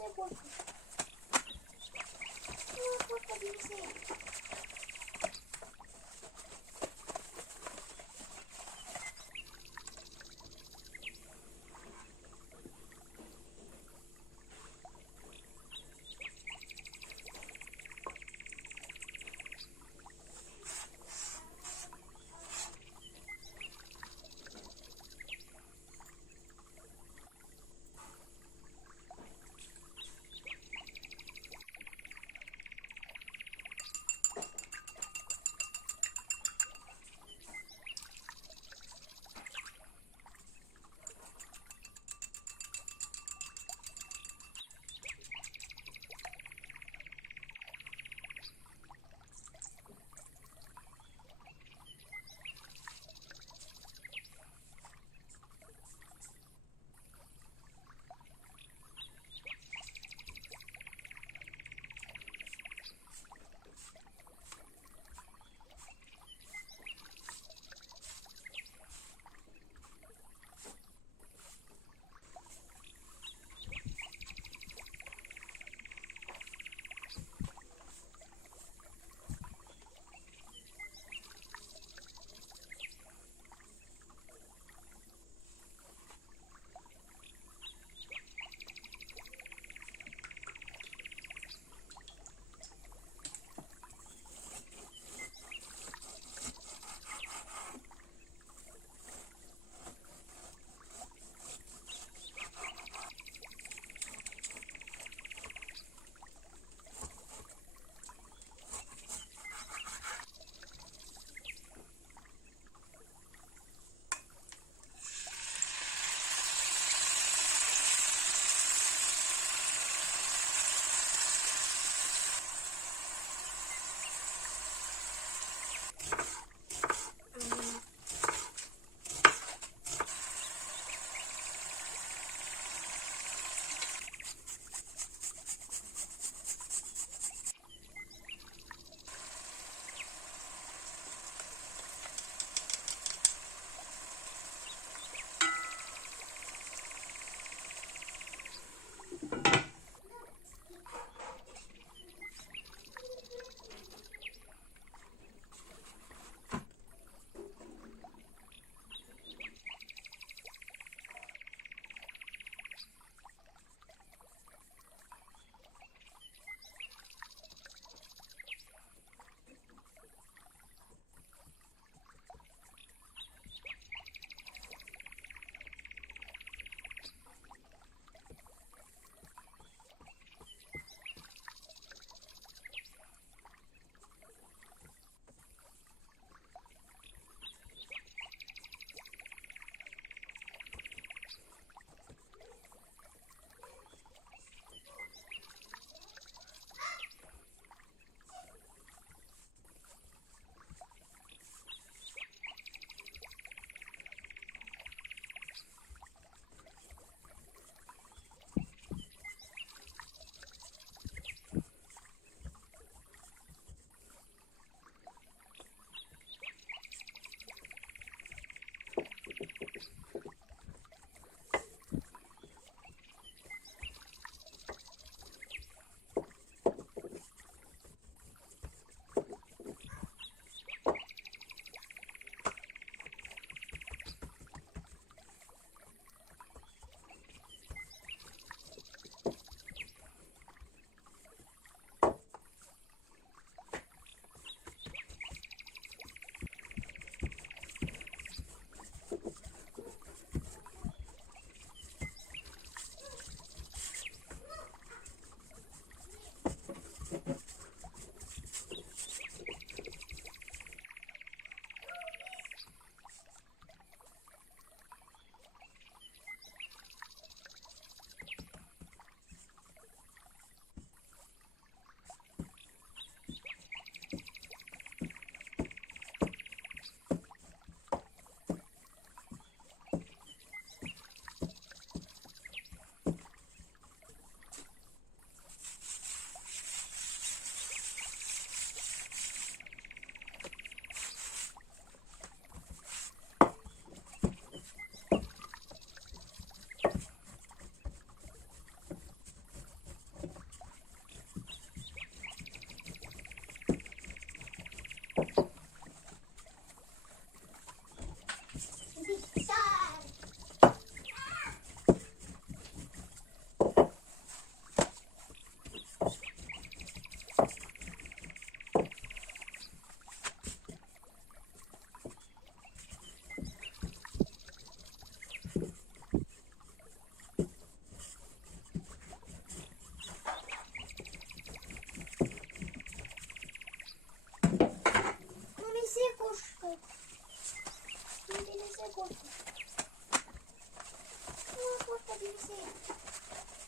Thank you. Ну, вот, подвесить.